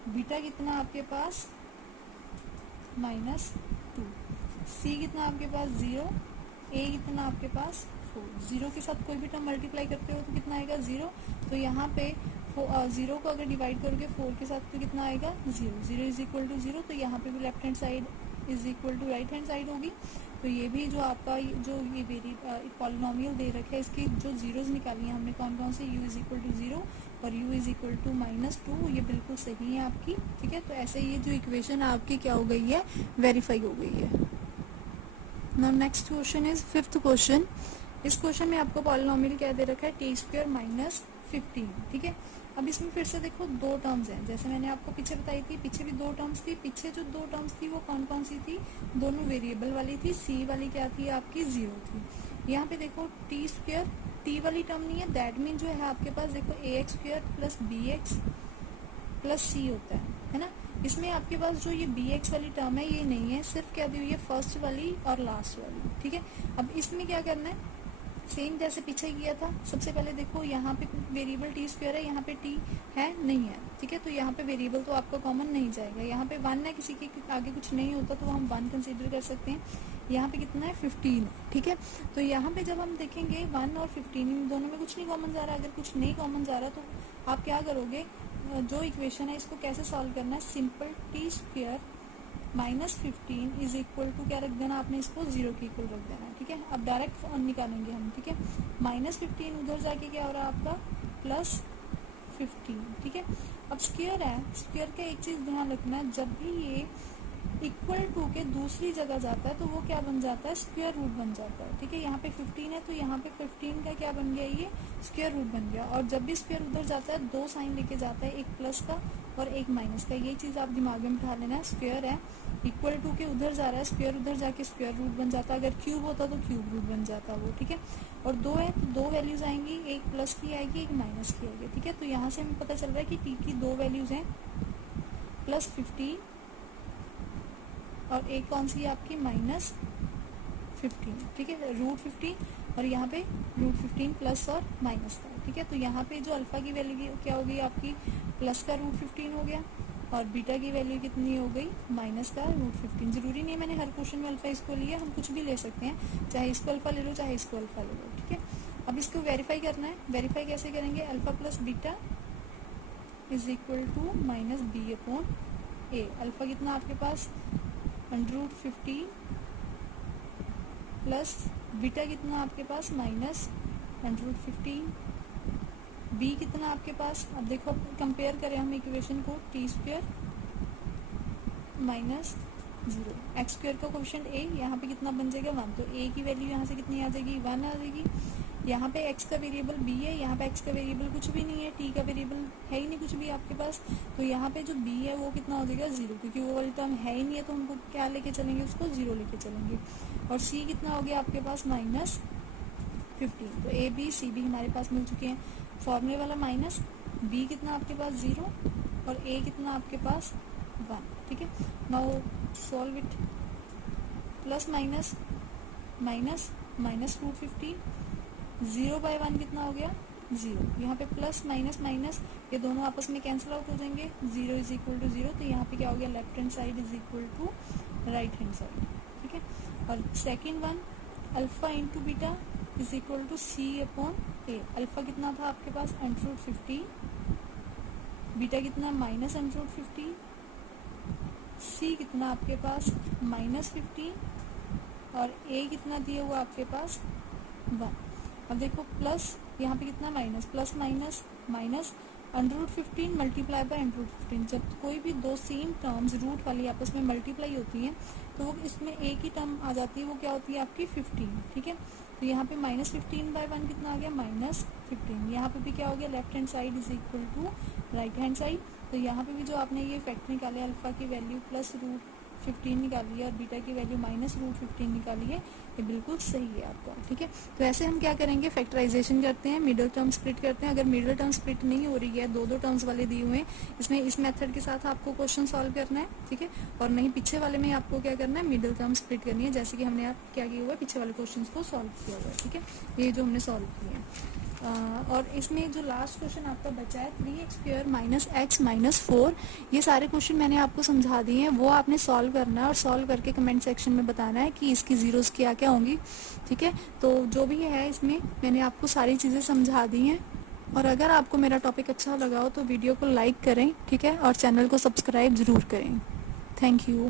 बीटा कितना आपके पास -2, सी कितना आपके पास 0, ए कितना आपके पास 4। 0 के साथ कोई भी टर्म मल्टीप्लाई करते हो तो कितना आएगा 0, तो यहाँ पे 0 को अगर डिवाइड करोगे 4 के साथ तो कितना आएगा 0, 0 इज इक्वल टू 0, तो यहाँ पे भी left hand side is equal to right hand side होगी। तो ये भी जो आपका जो ये पॉलिनोमियल दे रखा है इसकी जो जीरोस निकाली है हमने कौन कौन से, u इज इक्वल टू 0 और u इज इक्वल टू -2, ये बिल्कुल सही है आपकी। ठीक है, तो ऐसे ये जो इक्वेशन आपकी क्या हो गई है, वेरीफाई हो गई है। Now next question is 5th question. इस क्वेश्चन में आपको पॉलिनोमियल क्या दे रखा है, टी स्क्वायर -15। ठीक है, अब इसमें फिर से देखो 2 टर्म्स हैं, जैसे मैंने आपको पीछे बताई थी, पीछे भी 2 टर्म्स थी। पीछे जो 2 टर्म्स थी वो कौन कौन सी थी, दोनों वेरिएबल वाली थी, सी वाली क्या थी आपकी 0 थी। यहाँ पे देखो टी स्क्वायर, टी वाली टर्म नहीं है, दैट मीन जो है आपके पास देखो A X square plus B X plus C होता है ना। इसमें आपके पास जो ये बी एक्स वाली टर्म है ये नहीं है, सिर्फ क्या दी हुई है फर्स्ट वाली और लास्ट वाली। ठीक है, अब इसमें क्या करना है, सेम जैसे पीछे किया था। सबसे पहले देखो यहाँ पे वेरिएबल टी स्क्वायर है, यहाँ पे टी है नहीं है। ठीक है, तो यहाँ पे वेरिएबल तो आपका कॉमन नहीं जाएगा। यहाँ पे 1 है, किसी के आगे कुछ नहीं होता तो हम 1 कंसीडर कर सकते हैं। यहाँ पे कितना है 15। ठीक है, तो यहाँ पे जब हम देखेंगे 1 और 15 इन दोनों में कुछ नहीं कॉमन जा रहा। अगर कुछ नहीं कॉमन जा रहा तो आप क्या करोगे, जो इक्वेशन है इसको कैसे सॉल्व करना है, simple t square -15 is equal to क्या रख देना आपने, इसको 0 के इक्वल रख देना। ठीक है, अब डायरेक्ट निकालेंगे हम। ठीक है, -15 उधर जाके क्या हो रहा है आपका +15। ठीक है, अब स्क्वायर है, स्क्वायर का एक चीज ध्यान रखना है, जब भी ये इक्वल टू के दूसरी जगह जाता है तो वो क्या बन जाता है, स्क्वायर रूट बन जाता है। ठीक है, यहाँ पे 15 है तो यहाँ पे 15 का क्या बन गया, ये स्क्वायर रूट बन गया। और जब भी स्क्वायर उधर जाता है 2 साइन लेके जाता है, एक प्लस का और एक माइनस का। ये चीज आप दिमाग में बिठा लेना है। स्क्वायर है, इक्वल टू के उधर जा रहा है, स्क्वायर उधर जाके स्क्वायर रूट बन जाता। अगर क्यूब होता तो क्यूब रूट बन जाता वो। ठीक है, और 2 है तो 2 वैल्यूज आएंगी, एक प्लस की आएगी एक माइनस की आएगी। ठीक है, तो यहाँ से हमें पता चल रहा है कि टी की 2 वैल्यूज हैं, +15 और एक कौन सी है आपकी -15। ठीक है, √15 और यहाँ पे √15 प्लस और माइनस का। ठीक है, तो यहाँ पे जो अल्फा की वैल्यू क्या हो गई आपकी, प्लस का √15 हो गया, और बीटा की वैल्यू कितनी हो गई, माइनस का √15। जरूरी नहीं है मैंने हर क्वेश्चन में अल्फा इसको लिया, हम कुछ भी ले सकते हैं, चाहे इसको अल्फा ले लो चाहे इसको अल्फा ले लो। ठीक है, अब इसको वेरीफाई करना है। वेरीफाई कैसे करेंगे, alpha plus beta is equal to -b upon A. Alpha कितना आपके पास √15 प्लस बीटा कितना आपके पास माइनस √15, बी कितना आपके पास, अब देखो कंपेयर करें हम इक्वेशन को, t² माइनस 0, x² का कोफिशिएंट a, यहाँ पे कितना बन जाएगा 1, तो a की वैल्यू यहाँ से कितनी आ जाएगी 1 आ जाएगी। यहाँ पे x का वेरिएबल b है, यहाँ पे x का वेरिएबल कुछ भी नहीं है, t का वेरिएबल है ही नहीं कुछ भी आपके पास, तो यहाँ पे जो b है वो कितना हो जाएगा 0, क्योंकि वो वाली टर्म है ही नहीं है, तो हमको क्या लेके चलेंगे, उसको 0 लेके चलेंगे। और c कितना हो गया आपके पास माइनस 15, तो a b c b हमारे पास मिल चुके हैं। फॉर्मूले वाला माइनस, b कितना आपके पास 0 और a कितना आपके पास 1, ठीक है। Now solve it, plus minus minus minus √15, 0/1 कितना हो गया 0, यहाँ पे प्लस माइनस माइनस ये दोनों आपस में कैंसिल आउट हो जाएंगे, 0 = 0, तो यहाँ पे क्या हो गया left hand side = right hand side, ठीक है। और second one alpha into beta C/A, alpha कितना था आपके पास √15, बीटा कितना माइनस √15, C कितना आपके पास -15 और A कितना दिया हुआ आपके पास 1। अब देखो प्लस यहाँ पे कितना minus, plus minus minus √15 multiply by √15, जब कोई भी दो सेम टर्म्स रूट वाली आपस में मल्टीप्लाई होती हैं तो वो इसमें एक ही टर्म आ जाती है, वो क्या होती है आपकी 15, ठीक है। तो यहाँ पे -15/1 कितना आ गया -15, यहाँ पे भी क्या हो गया left hand side = right hand side, तो यहाँ पे भी जो आपने ये फैक्ट निकाले अल्फा की वैल्यू +√15 निकाली है और बीटा की वैल्यू -√15 निकाली है, ये बिल्कुल सही है आपका, ठीक है। तो ऐसे हम क्या करेंगे, फैक्टराइजेशन करते हैं, मिडिल टर्म स्प्लिट करते हैं। अगर मिडिल टर्म स्प्लिट नहीं हो रही है, दो टर्म्स वाले दिए हुए हैं, इसमें इस मेथड के साथ आपको क्वेश्चन सॉल्व करना है, ठीक है। और नहीं पीछे वाले में आपको क्या करना है, मिडिल टर्म स्प्लिट करनी है, जैसे कि हमने आप क्या किया हुआ है पीछे वाले क्वेश्चन को सॉल्व किया हुआ है, ठीक है, ये जो हमने सॉल्व किए हैं। और इसमें जो लास्ट क्वेश्चन आपका बचा है 3x² -x -4, ये सारे क्वेश्चन मैंने आपको समझा दिए हैं, वो आपने सॉल्व करना है और सॉल्व करके कमेंट सेक्शन में बताना है कि इसकी जीरोस क्या क्या होंगी, ठीक है। तो जो भी है इसमें मैंने आपको सारी चीज़ें समझा दी हैं, और अगर आपको मेरा टॉपिक अच्छा लगा हो तो वीडियो को लाइक करें, ठीक है, और चैनल को सब्सक्राइब ज़रूर करें। Thank you.